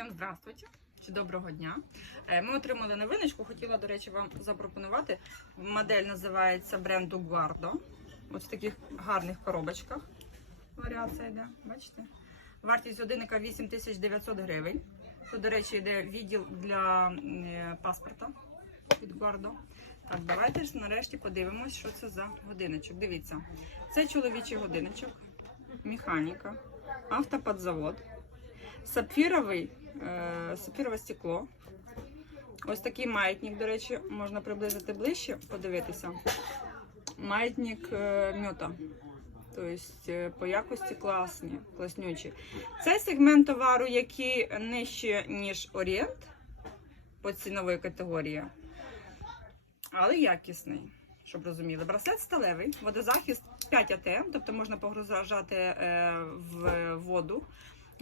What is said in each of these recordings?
Всім здравствуйте чи доброго дня. Е, Ми отримали новиночку. Хотіла, до речі, вам запропонувати. Модель називається бренду Guardo. Ось в таких гарних коробочках. Варіація йде, бачите? Вартість годинника 8900 гривень. Тут, до речі, йде відділ для е, паспорта від Guardo. Так, давайте ж нарешті подивимось, що це за годиночок. Дивіться, це чоловічий годиночок, механіка, автоподзавод, сапфіровий, е, сапфірове стекло. Ось такий маятник, до речі, можна приблизити ближче, подивитися. Маятник е, мьота. Тобто е, по якості класні, класнючі. Це сегмент товару, який нижче, ніж Орієнт по цінової категорії, але якісний, щоб розуміли. Браслет сталевий, водозахист 5 АТМ, тобто можна погружати в воду.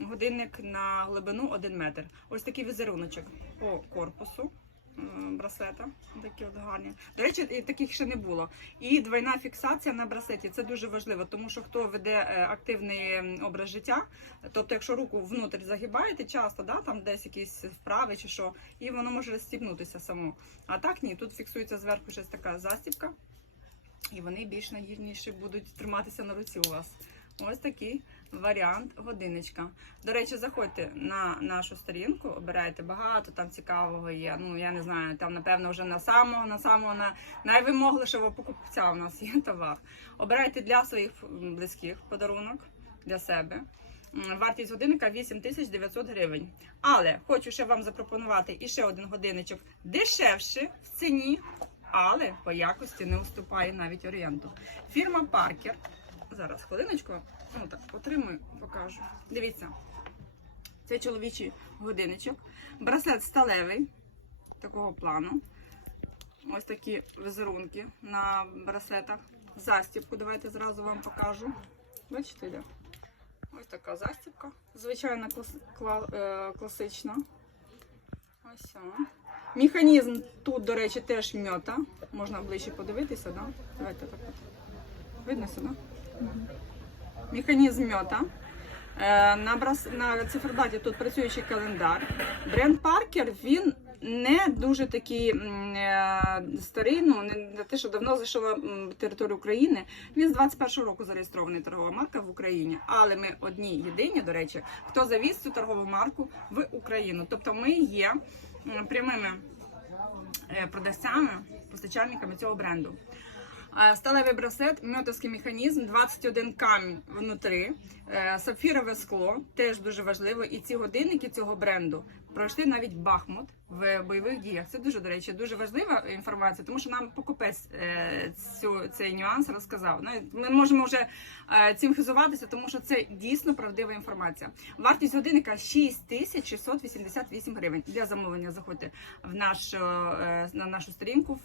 Годинник на глибину 1 метр. Ось такий візеруночок по корпусу е, браслета. Такі от гарні. До речі, таких ще не було. І двойна фіксація на браслеті. Це дуже важливо, тому що хто веде е, активний образ життя, тобто, якщо руку внутрі загибаєте, часто да, там десь якісь вправи чи що, і воно може розстібнутися само. А так ні, тут фіксується зверху щось така застібка, і вони більш надійніші будуть триматися на руці у вас. Ось такий варіант годиночка. До речі, заходьте на нашу сторінку, обирайте багато, там цікавого є. Ну я не знаю, там напевно вже на самого, на самого на найвимогливішого покупця у нас є товар. Обирайте для своїх близьких подарунок для себе. Вартість годинника 8900 гривень. Але хочу ще вам запропонувати іще один годинничок дешевше в ціні, але по якості не уступає навіть орієнту. Фірма Parker. Зараз хвилиночку. Ну так, отримую, покажу. Дивіться, це чоловічий годинничок. Браслет сталевий такого плану. Ось такі візерунки на браслетах. Застібку давайте зразу вам покажу. Бачите, йде? Ось така застібка. Звичайно, клас, кла- е, класична. Ось. Механізм тут, до речі, теж мьота. Можна ближче подивитися, да? Давайте так. Видно сюди? Механізм мьота. Е, На, брас... на циферблаті тут працюючий календар. Бренд Паркер він не дуже такий е, старий, ну не те, що давно зайшов територію України. Він з 21-го року зареєстрований торгова марка в Україні. Але ми одні єдині, до речі, хто завіз цю торгову марку в Україну. Тобто ми є прямими е, продавцями, постачальниками цього бренду. Сталевий браслет, мьотовський механізм, 21 камінь внутрі, е, сапфірове скло, теж дуже важливо. І ці годинники цього бренду пройшли навіть Бахмут в бойових діях. Це дуже, до речі, дуже важлива інформація, тому що нам покупець е, цю, цей нюанс розказав. Ну, Ми можемо вже е, цим хизуватися, тому що це дійсно правдива інформація. Вартість годинника 6688 гривень. Для замовлення заходьте в наш, на нашу сторінку.